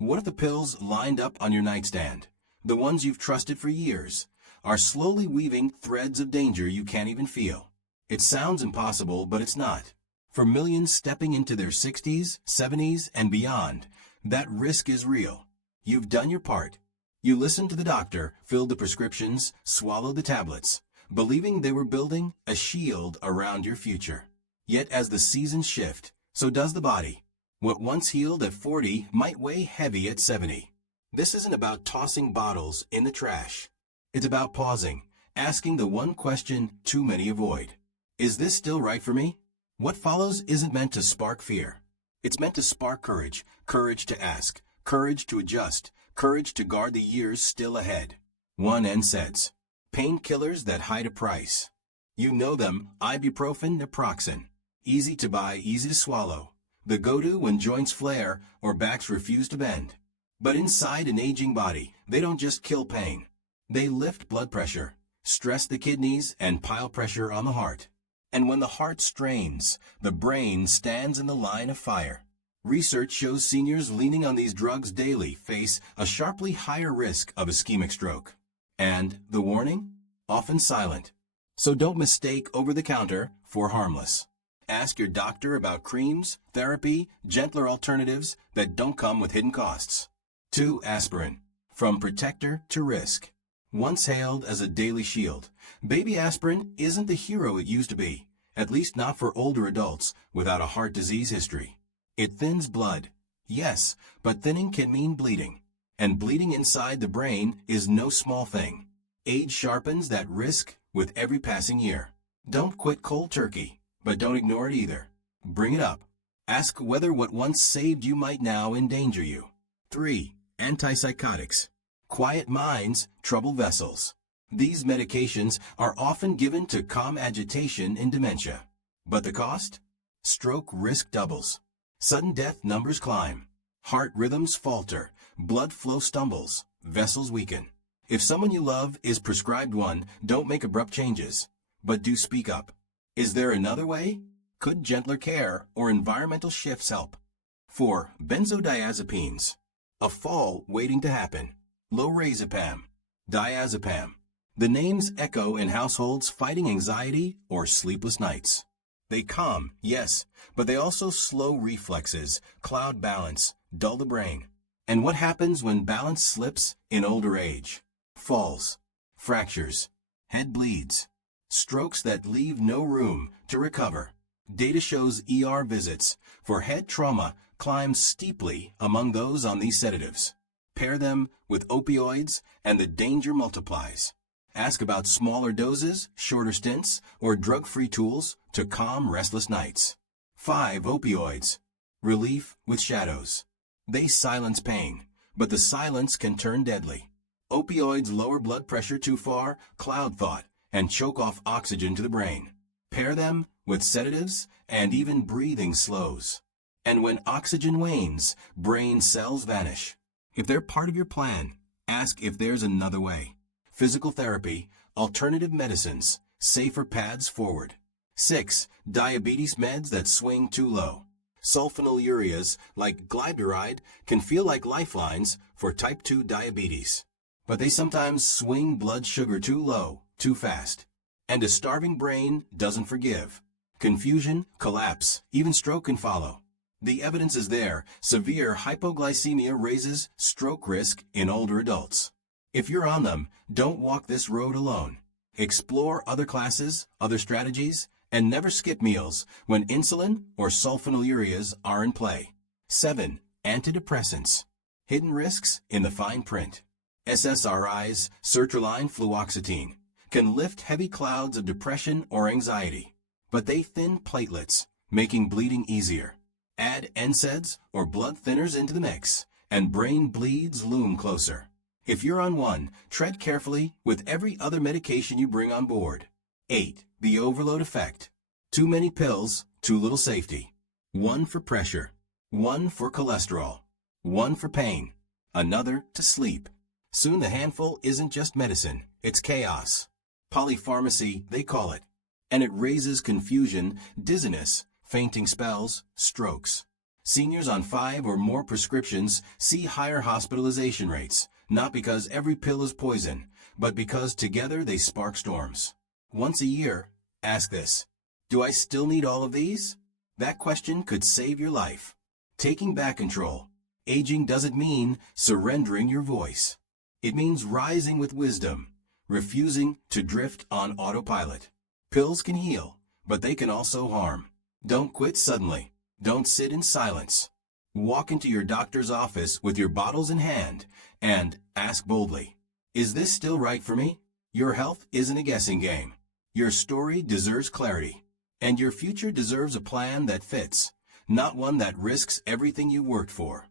What if the pills lined up on your nightstand, the ones you've trusted for years, are slowly weaving threads of danger you can't even feel? It sounds impossible, but it's not. For millions stepping into their 60s, 70s, and beyond, that risk is real. You've done your part. You listened to the doctor, filled the prescriptions, swallowed the tablets, believing they were building a shield around your future. Yet as the seasons shift, so does the body. What once healed at 40 might weigh heavy at 70. This isn't about tossing bottles in the trash. It's about pausing, asking the one question too many avoid. Is this still right for me? What follows isn't meant to spark fear. It's meant to spark courage, courage to ask, courage to adjust, courage to guard the years still ahead. 1 NSAIDs. Painkillers that hide a price. You know them, ibuprofen, naproxen. Easy to buy, easy to swallow. The go-to when joints flare or backs refuse to bend. But inside an aging body, they don't just kill pain. They lift blood pressure, stress the kidneys, and pile pressure on the heart. And when the heart strains, the brain stands in the line of fire. Research shows seniors leaning on these drugs daily face a sharply higher risk of ischemic stroke. And the warning? Often silent. So don't mistake over-the-counter for harmless. Ask your doctor about creams, therapy, gentler alternatives that don't come with hidden costs. 2 Aspirin. From protector to risk. Once hailed as a daily shield, baby aspirin isn't the hero it used to be, at least not for older adults without a heart disease history. It thins blood. Yes, but thinning can mean bleeding. And bleeding inside the brain is no small thing. Age sharpens that risk with every passing year. Don't quit cold turkey, but don't ignore it either. Bring it up. Ask whether what once saved you might now endanger you. 3 Antipsychotics. Quiet minds, troubled vessels. These medications are often given to calm agitation in dementia. But the cost? Stroke risk doubles. Sudden death numbers climb. Heart rhythms falter. Blood flow stumbles. Vessels weaken. If someone you love is prescribed one, don't make abrupt changes. But do speak up. Is there another way? Could gentler care or environmental shifts help? 4 Benzodiazepines. A fall waiting to happen. Lorazepam. Diazepam. The names echo in households fighting anxiety or sleepless nights. They calm, yes, but they also slow reflexes, cloud balance, dull the brain. And what happens when balance slips in older age? Falls, fractures, head bleeds, strokes that leave no room to recover. Data shows ER visits for head trauma climb steeply among those on these sedatives. Pair them with opioids and the danger multiplies. Ask about smaller doses, shorter stints, or drug-free tools to calm restless nights. 5 Opioids. Relief with shadows. They silence pain, but the silence can turn deadly. Opioids lower blood pressure too far, cloud thought, and choke off oxygen to the brain. Pair them with sedatives and even breathing slows. And when oxygen wanes, brain cells vanish. If they're part of your plan, ask if there's another way. Physical therapy, alternative medicines, safer paths forward. 6 Diabetes meds that swing too low. Sulfonylureas like glyburide can feel like lifelines for type 2 diabetes. But they sometimes swing blood sugar too low, too fast. And a starving brain doesn't forgive. Confusion, collapse, even stroke can follow. The evidence is there. Severe hypoglycemia raises stroke risk in older adults. If you're on them, don't walk this road alone. Explore other classes, other strategies, and never skip meals when insulin or sulfonylureas are in play. 7 Antidepressants. Hidden risks in the fine print. SSRIs, sertraline fluoxetine, can lift heavy clouds of depression or anxiety, but they thin platelets, making bleeding easier. Add NSAIDs or blood thinners into the mix, and brain bleeds loom closer. If you're on one, tread carefully with every other medication you bring on board. 8 The overload effect. Too many pills, too little safety. 1 for pressure, 1 for cholesterol, 1 for pain, another to sleep. Soon the handful isn't just medicine, it's chaos. Polypharmacy, they call it. And it raises confusion, dizziness, fainting spells, strokes. Seniors on 5 or more prescriptions see higher hospitalization rates, not because every pill is poison, but because together they spark storms. Once a year, ask this: do I still need all of these? That question could save your life. Taking back control. Aging doesn't mean surrendering your voice. It means rising with wisdom, refusing to drift on autopilot. Pills can heal, but they can also harm. Don't quit suddenly. Don't sit in silence. Walk into your doctor's office with your bottles in hand and ask boldly, is this still right for me? Your health isn't a guessing game. Your story deserves clarity, and your future deserves a plan that fits, not one that risks everything you worked for.